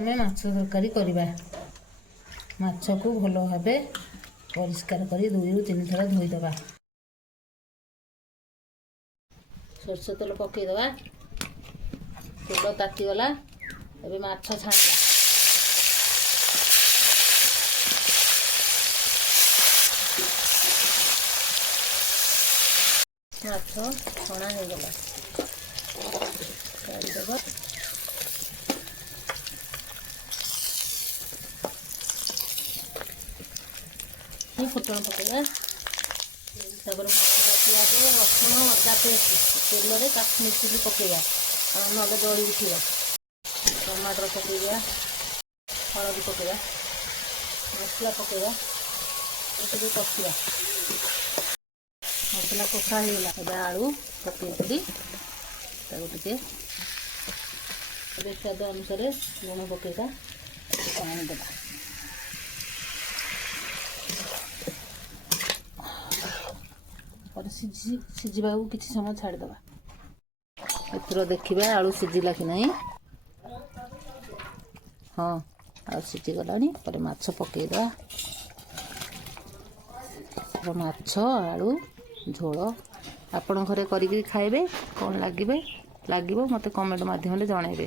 ଆମେ ମାଛ ତରକାରୀ କରିବା। ମାଛକୁ ଭଲ ଭାବେ ପରିଷ୍କାର କରି 2 ରୁ 3 ଥର ଧୋଇଦେବା। ସୋରିଷ ତେଲ ପକେଇଦେବା। ତେଲ ତାତିଗଲା। ଏବେ ମାଛ ଛାଣିବା। ମାଛ ଛଣା ହେଇଗଲା। କାଢ଼ିଦେବା। ଫୁଟଣ ପକେଇବା। ତାପରେ ମସଲା ପିଆଜ ରସୁଣ ଅଦା ପେଷ୍ଟ ତେଲରେ ତାକୁ ମିଶିକି ପକେଇବା, ନହେଲେ ଜଳି ଉଠିବ। ଟମାଟର ପକେଇବା, ହଳଦୀ ପକେଇବା, ମସଲା ପକେଇବା, ଟିକେ କଷିବା। ମସଲା କଷା ହେଇଗଲା। ଏବେ ଆଳୁ ପକେଇକରି ତାକୁ ଟିକେ ସ୍ୱାଦ ଅନୁସାରେ ଲୁଣ ପକେଇବା, ପାଣି ଦେବା। ସିଝିବାକୁ କିଛି ସମୟ ଛାଡ଼ିଦେବା। ଏଥର ଦେଖିବା ଆଳୁ ସିଝିଲା କି ନାହିଁ। ହଁ, ଆଳୁ ସିଝିଗଲାଣି। ପରେ ମାଛ ପକେଇଦେବା। ମାଛ ଆଳୁ ଝୋଳ ଆପଣ ଘରେ କରିକି ଖାଇବେ। କ'ଣ ଲାଗିବ ମୋତେ କମେଣ୍ଟ ମାଧ୍ୟମରେ ଜଣାଇବେ।